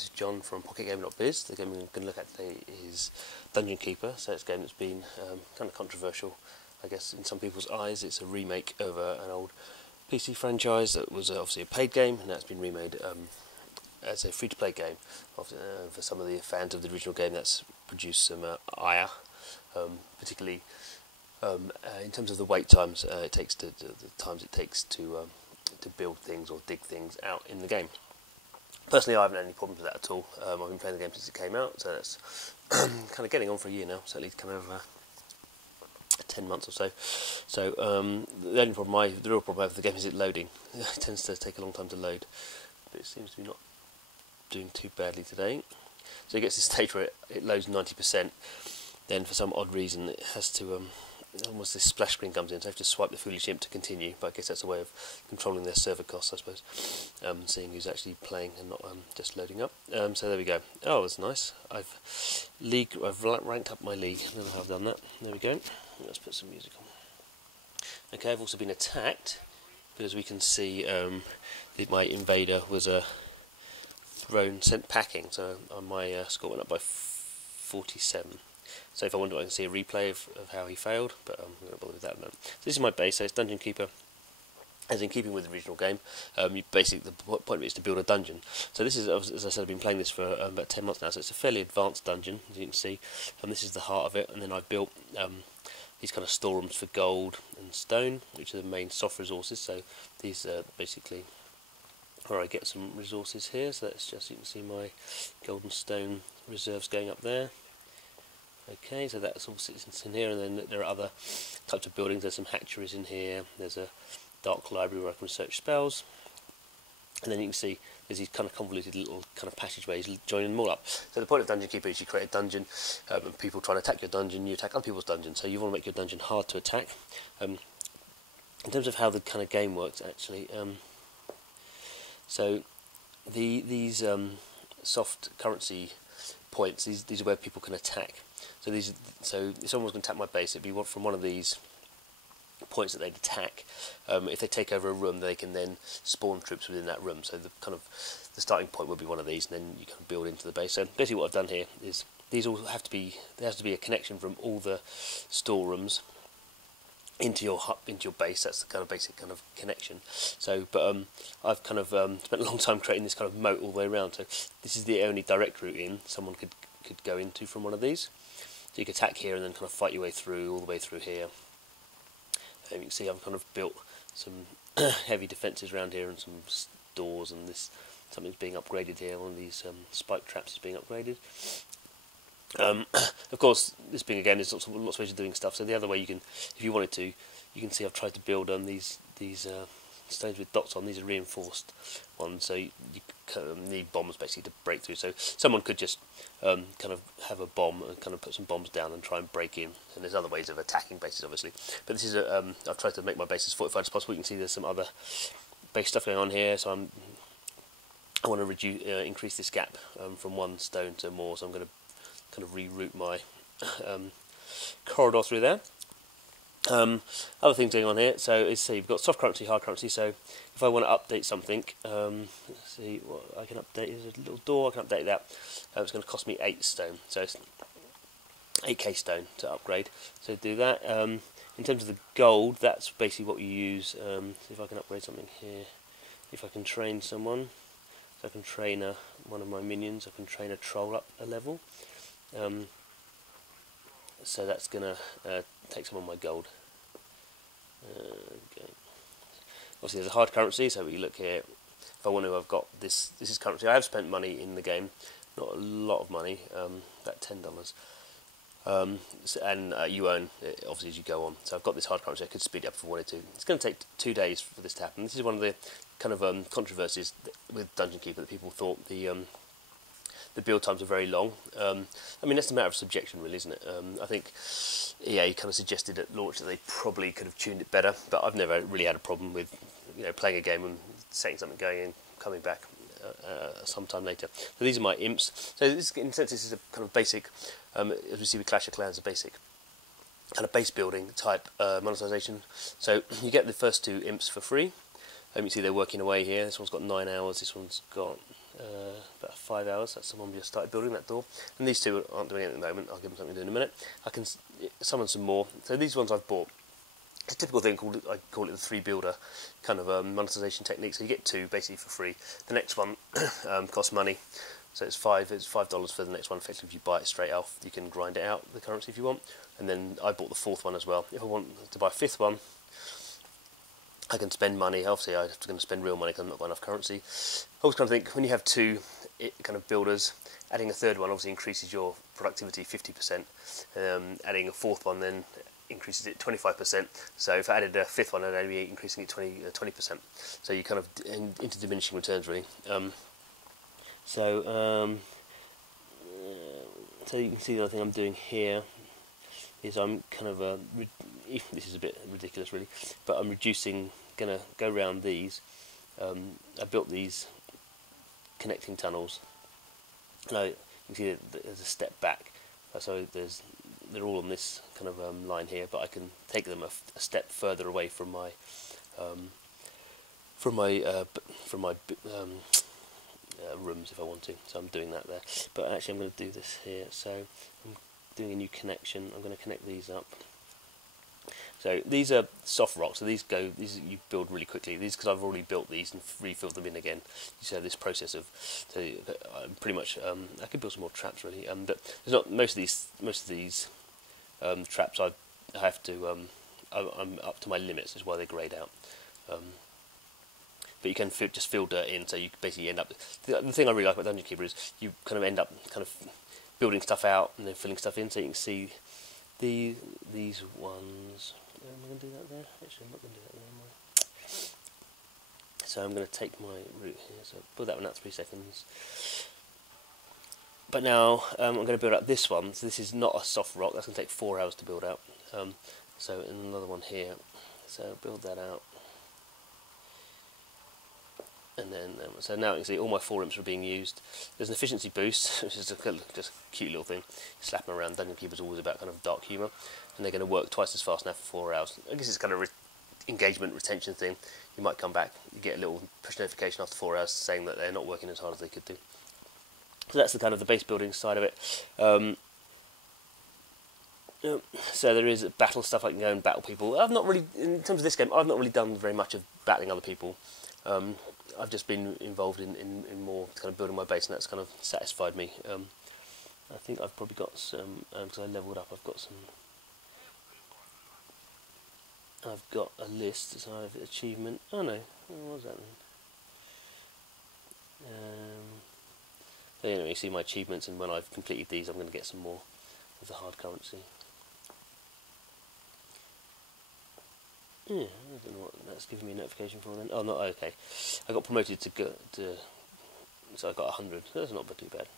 this is John from PocketGame.biz. The game we're going to look at today is Dungeon Keeper. So it's a game that's been kind of controversial, I guess, in some people's eyes. It's a remake of an old PC franchise that was obviously a paid game, and that's been remade as a free-to-play game. For some of the fans of the original game, that's produced some ire, particularly in terms of the wait times it takes the times it takes to build things or dig things out in the game. Personally, I haven't had any problems with that at all. I've been playing the game since it came out, so that's kind of getting on for a year now, certainly kind of 10 months or so. So the real problem I have with the game is it loading. It tends to take a long time to load, but it seems to be not doing too badly today. So it gets to this stage where it loads 90%, then for some odd reason it has to almost this splash screen comes in, so I have to swipe the foolish imp to continue, but I guess that's a way of controlling their server costs, I suppose, seeing who's actually playing and not just loading up. So there we go. Oh, that's nice. I've ranked up my league. I don't know how I've done that. There we go. Let's put some music on. Okay, I've also been attacked, because we can see that my invader was sent packing, so my score went up by 47. So if I want to, I can see a replay of how he failed, but I'm not going to bother with that at the moment. So this is my base, so it's Dungeon Keeper, as in keeping with the original game. Basically, the point of it is to build a dungeon. So this is, as I said, I've been playing this for about 10 months now, so it's a fairly advanced dungeon, as you can see. And this is the heart of it, and then I've built these kind of storerooms for gold and stone, which are the main soft resources. So these are basically where I get some resources here. So that's just, you can see my gold and stone reserves going up there. Okay, so that's all sits in here, and then there are other types of buildings. There's some hatcheries in here, there's a dark library where I can research spells, and then you can see there's these kind of convoluted little kind of passageways joining them all up. So the point of Dungeon Keeper is you create a dungeon, and people try to attack your dungeon, you attack other people's dungeons, so you want to make your dungeon hard to attack. In terms of how the kind of game works, actually, so these soft currency points, these are where people can attack. So if someone was going to attack my base, it'd be from one of these points that they'd attack. If they take over a room, they can then spawn troops within that room. So the starting point would be one of these, and then you can build into the base. So basically, what I've done here is these all have to be. There has to be a connection from all the storerooms into your base. That's the kind of basic kind of connection. So, but I've kind of spent a long time creating this kind of moat all the way around. So this is the only direct route in someone could go into from one of these. So you can attack here and then kind of fight your way through, all the way through here. You can see I've kind of built some heavy defences around here and some doors, and something's being upgraded here. One of these spike traps is being upgraded. Of course, this being again, there's lots of ways of doing stuff. So the other way you can, if you wanted to, you can see I've tried to build these stones with dots on. These are reinforced ones, so you kind of need bombs basically to break through. So someone could just kind of have a bomb and kind of put some bombs down and try and break in. And there's other ways of attacking bases, obviously. But this is I've tried to make my base as fortified as possible. You can see there's some other base stuff going on here. So I want to increase this gap from one stone to more. So I'm going to kind of reroute my corridor through there. Other things going on here, so you've got soft currency, hard currency. So if I want to update something, let's see what I can update. There's a little door, I can update that. It's going to cost me 8 stone, so it's 8k stone to upgrade. So do that. In terms of the gold, that's basically what you use. See if I can upgrade something here. If I can train someone, so I can train one of my minions. I can train a troll up a level. So that's going to take some of my gold. Okay. Obviously there's a hard currency, so we look here. If I want to, I've got this is currency. I have spent money in the game, not a lot of money, about $10. And you earn it obviously as you go on. So I've got this hard currency. I could speed it up if I wanted to. It's going to take 2 days for this to happen. This is one of the kind of controversies with Dungeon Keeper, that people thought the build times are very long. I mean, that's a matter of subjection, really, isn't it? I think EA kind of suggested at launch that they probably could have tuned it better, but I've never really had a problem with playing a game and setting something going and coming back sometime later. So these are my imps. So this, in a sense, this is a kind of basic, as we see with Clash of Clans, a basic kind of base building type monetization. So you get the first 2 imps for free. You see they're working away here. This one's got 9 hours. This one's got about 5 hours. That's the one we just started building, that door. And these two aren't doing it at the moment. I'll give them something to do in a minute. I can summon some more. So these ones I've bought. It's a typical thing called, I call it the 3 builder kind of monetization technique. So you get 2 basically for free. The next one costs money. So it's $5 for the next one. Effectively, if you buy it straight off, you can grind it out, the currency, if you want. And then I bought the 4th one as well. If I want to buy a 5th one, I can spend money. Obviously, I'm going to spend real money because I've not got enough currency. I always kind of think when you have 2 kind of builders, adding a 3rd one obviously increases your productivity 50%. Adding a 4th one then increases it 25%. So if I added a 5th one, I'd be increasing it 20%. So you kind of into diminishing returns really. So you can see the other thing I'm doing here is I'm kind of this is a bit ridiculous really, but I'm gonna go around these. I built these connecting tunnels. Now you can see that there's a step back, so they're all on this kind of line here, but I can take them a step further away from my rooms if I want to. So I'm doing that there. But actually, I'm going to do this here. So I'm doing a new connection. I'm going to connect these up. So these are soft rocks. So these you build really quickly. These because I've already built these and refilled them in again. You have this process of pretty much. I could build some more traps really. But there's not most of these traps. I have to. I'm up to my limits. Is why they grayed out. But you can just fill dirt in, so you basically end up. The thing I really like about Dungeon Keeper is you kind of end up kind of building stuff out and then filling stuff in. So you can see these ones. Am I going to do that there? Actually, I'm not going to do that there, am I? So I'm going to take my route here. So build that one out 3 seconds. But now I'm going to build out this one. So this is not a soft rock. That's going to take 4 hours to build out. So another one here. So build that out. And then, so now you can see all my 4 imps are being used. There's an efficiency boost, which is just a cute little thing. You slap them around. Dungeon Keeper's always about kind of dark humour, and they're going to work twice as fast now for 4 hours. I guess it's kind of engagement retention thing. You might come back, you get a little push notification after 4 hours saying that they're not working as hard as they could do. So that's the kind of the base building side of it. So there is battle stuff. I can go and battle people. I've not really, in terms of this game, I've not really done very much of battling other people. I've just been involved in more kind of building my base, and that's kind of satisfied me. I think I've probably got some, because I leveled up, I've got a list, so I have achievement. Oh no, what was that then? So anyway, you see my achievements, and when I've completed these, I'm going to get some more of the hard currency. Yeah, I don't know what that's giving me a notification for then. Oh, not okay. I got promoted so I got 100. That's not too bad.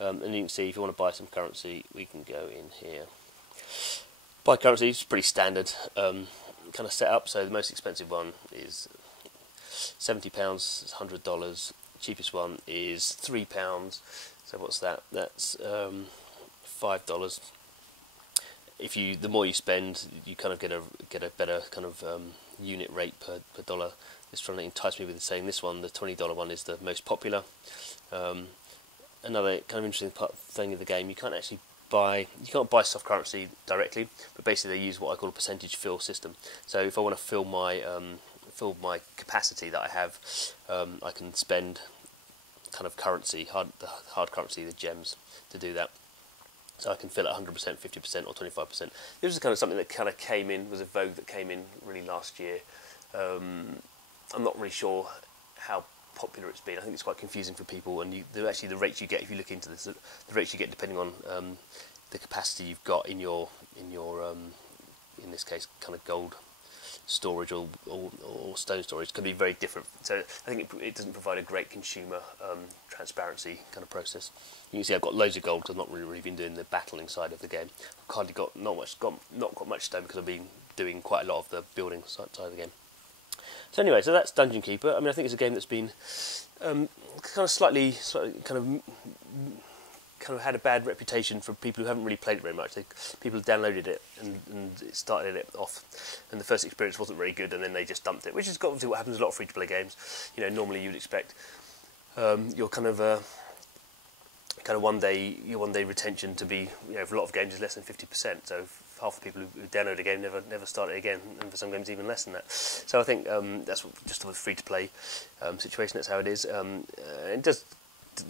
And you can see if you want to buy some currency, we can go in here. Buy currency is pretty standard kind of setup. So the most expensive one is £70, it's $100. Cheapest one is £3. So what's that? That's $5. The more you spend, you kind of get a better kind of unit rate per dollar. It's trying to entice me with saying this one, the $20 one, is the most popular. Another kind of interesting thing of the game, you can't buy soft currency directly, but basically they use what I call a percentage fill system. So if I want to fill my capacity that I have, I can spend kind of currency, the hard currency, the gems, to do that. So I can fill it 100%, 50% or 25%. This is kind of something that kind of came in, was a vogue that came in really last year. I'm not really sure how popular it's been. I think it's quite confusing for people, and actually the rates you get, if you look into this, the rates you get depending on the capacity you've got in your in this case kind of gold storage or stone storage, can be very different. So I think it doesn't provide a great consumer transparency kind of process. You can see I've got loads of gold because I've not really been doing the battling side of the game. I've hardly got not got much stone because I've been doing quite a lot of the building side of the game. So anyway, so that's Dungeon Keeper. I mean, I think it's a game that's been kind of slightly kind of had a bad reputation for people who haven't really played it very much. People downloaded it and it started it off, and the first experience wasn't very good, and then they just dumped it, which is obviously what happens a lot of free-to-play games. You know, normally you'd expect your kind of your one day retention to be, for a lot of games is less than 50%. So half the people who download a game never start it again, and for some games even less than that. So I think that's just a free to play situation. That's how it is. It does,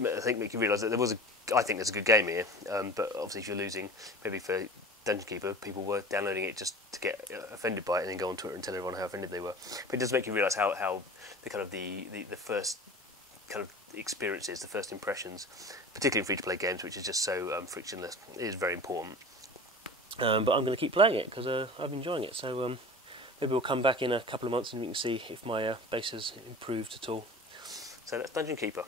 I think, make you realise that I think there's a good game here. But obviously, if you're losing, maybe for Dungeon Keeper, people were downloading it just to get offended by it and then go on Twitter and tell everyone how offended they were. But it does make you realise how the kind of the first kind of experiences, the first impressions, particularly in free-to-play games, which is just so frictionless, is very important. But I'm going to keep playing it because I'm enjoying it. So maybe we'll come back in a couple of months and we can see if my base has improved at all. So that's Dungeon Keeper.